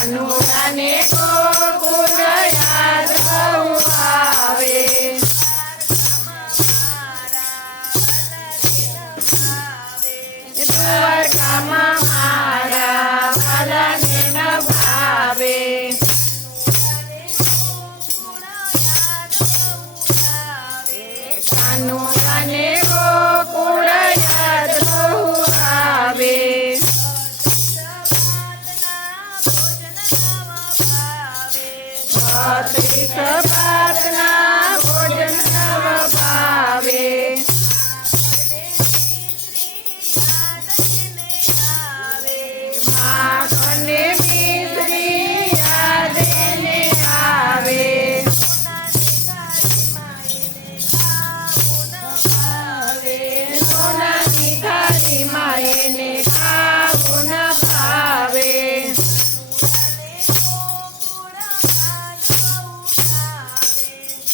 કાનુડાને ગોકુળ યાદ બહુ આવે. દ્વારકામાં મારા વાલાને ન ભાવે. કાનુડાને ગોકુળ યાદ બહુ આવે. ત્રીસ ભાતના ભોજન નવ ભાવે. માખણને મિશ્રી યાદ એને આવે. સોનાની થાળીમાં એને ખાવું ન ભાવે.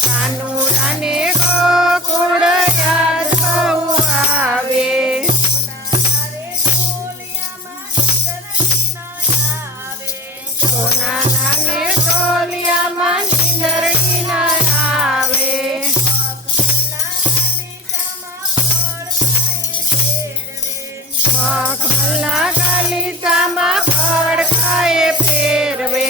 કાનુડાને ગોકુળ યાદ બહુ આવે. સોનાને ટોલિયામાં નીંદરડી ન આવે. મખમલના ગાલીચામાં ફળ ખાય ફેરવે.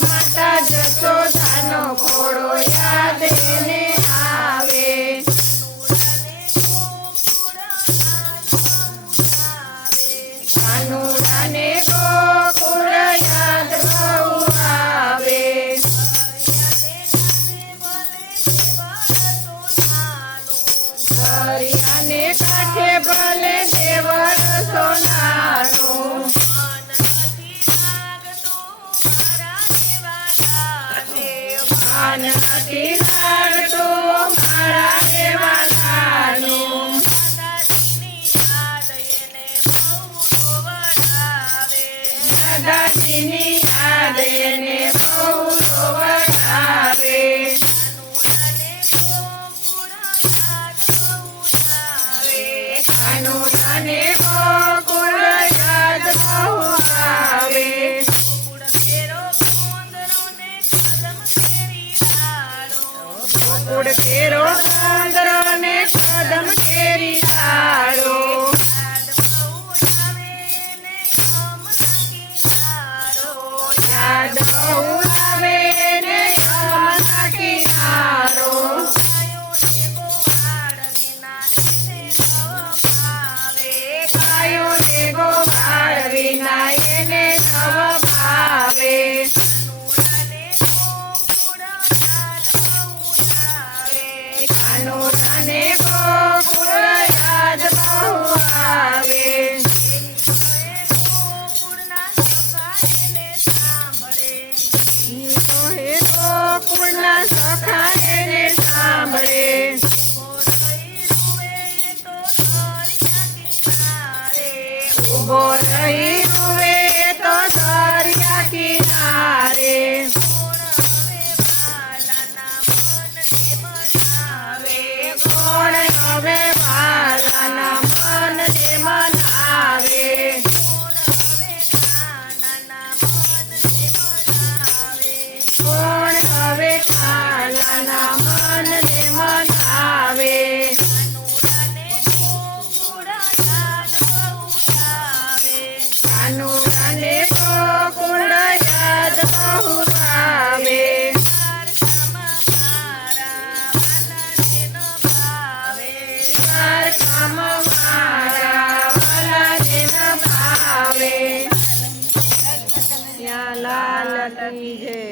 માતા જશોદાનો ઘોડો યાદ એને આવે. કાનુડાને ગોકુળ યાદ બહુ આવે. દરિયાને કાંઠે ભલે દેવળ સોનાનું. ભાન નથી લાગતું મારા દેવાનાનું. દાદાજીની યાદ એને બહુ રોવડાવે. કાનુડાને ગોકુળ યાદ બહુ આવે. ગોકુળ કેરો ઉંદરોને કદમ કેરી ડાળો. યાદ બહુ આવે ને યમુના કિનારો. ગાયોને ગોવાળ વિના એને નવ ભાવે. કાનુડાને ગોકુળ યાદ બહુ આવે. ગોકુળના સખા એને સાંભળે. ઉભો રહી રૂવે તો દરિયા કિનારે. કોણ હવે વાલાના મનને મનાવે. કોણ હવે ખાલાના મનને મનાવે. કાનુડાને ગોકુળ યાદ બહુ આવે. દ્વારકામાં મારા વાલાને ન ભાવે. લાલ કી જય.